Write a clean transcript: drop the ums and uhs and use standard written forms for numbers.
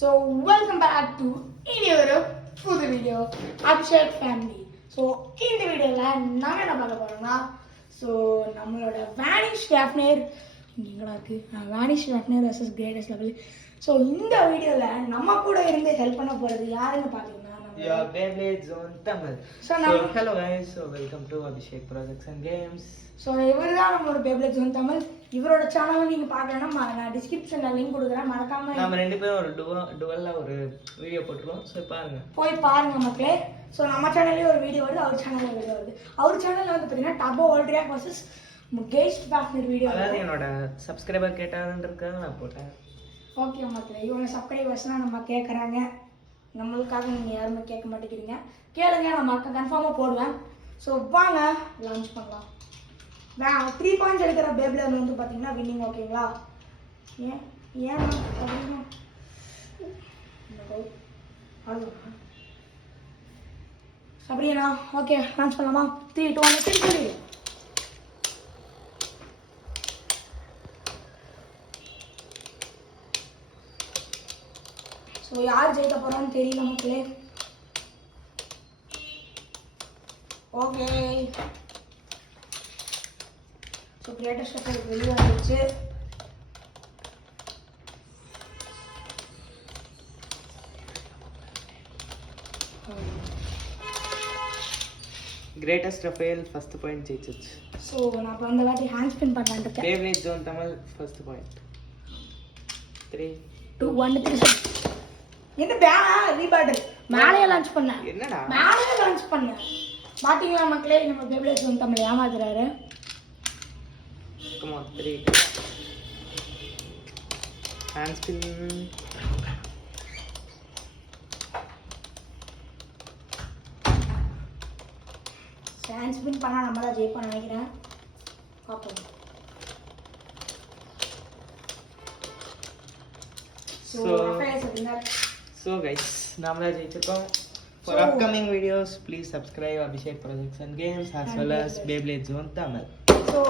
So welcome back to இன்னொரு புது video Abhishek family. So இந்த வீடியோவில் நம்ம என்ன பார்க்க போகிறோம்னா நம்மளோட வேனிஷ் வேஃப்னர் இங்கேங்களா இருக்குது வேனிஷ் வேஃப்னர் வர்சஸ் கிரேட்டஸ்ட் லெவல். ஸோ இந்த வீடியோவில் நம்ம கூட இருந்து ஹெல்ப் பண்ண போகிறது யாருன்னு பார்த்தீங்கன்னா Beyblade Zone Tamil. So hello guys, so welcome to Abhishek Projects and Games. So இவர் தான் நம்மளோட Beyblade Zone Tamil. இவரோட சேனலை நீங்கள் பார்க்கணும்னா நான் டிஸ்கிரிப்ஷனில் லிங்க் கொடுக்குறேன், மறக்காம நம்ம ரெண்டு பேரும் ஒரு டுவெல்ல ஒரு வீடியோ போட்டுருவோம். ஸோ போய் பாருங்க மக்களே. ஸோ நம்ம சேனல்லேயும் ஒரு வீடியோ வருது, அவர் சேனல்ல வீடியோ வருது. அவர் சேனலில் வந்து பார்த்தீங்கன்னா டபோ ஓல்ட்ரியாக் வர்சஸ் கெய்ஸ்ட் வேஃப்னர் வீடியோ. அதாவது என்னோட சப்ஸ்கிரைபர் கேட்டாருன்றதுக்காக நான் போட்டேன். ஓகே மக்களே, இவங்க சப்ஸ்கிரைபர்ஸ்லாம் நம்ம கேட்குறாங்க, நம்மளுக்காக நீங்கள் யாருமே கேட்க மாட்டேங்கிறீங்க. கேளுங்க, நம்ம கன்ஃபார்மாக போடுவேன். ஸோ வாங்க லான்ச் பண்ணலாம். 3 பாயிண்ட்ஸ் எடுக்கிற பேப்லேட் வந்து பார்த்தீங்கன்னா வின்னிங். ஓகேங்களா? ஏன் அப்படியா? ஓகே லான்ச் பண்ணலாமா? 3, 2, 1 சொல்லி. ஸோ யார் ஜெயிக்க போகிறான்னு தெரியல மக்களே. ஓகே, ஸோ கிரேட்டஸ்ட் லெவல் வெளியே வந்துருச்சு. கிரேட்டஸ்ட் ரஃபேல் ஃபர்ஸ்ட் பாயிண்ட் ஜெயிச்சிச்சு. ஸோ நான் இப்போ அந்த வாட்டி ஹேண்ட் ஸ்பின் பண்ணலான்னு இருக்கேன். Beyblade Zone Tamil first point. 3, 2, 1 3. என்ன பேனா ரீபார்டர் மேலே லான்ச் பண்ணேன். என்னடா மேலே லான்ச் பண்ணேன். பாத்தீங்களா மக்களே, நம்ம Beyblade Zone Tamil ஏமாத்துறாரு. Come on, 3. Hand spin. Hand spin பண்ணா நம்ம தான் ஜெயிப்போம் நினைக்கிறேன். பார்ப்போம். So guys, நாம தான் ஜெயிச்சிருக்கோம். For upcoming videos, please subscribe Abhishek Projects and Games as well as Beyblade Zone Tamil. So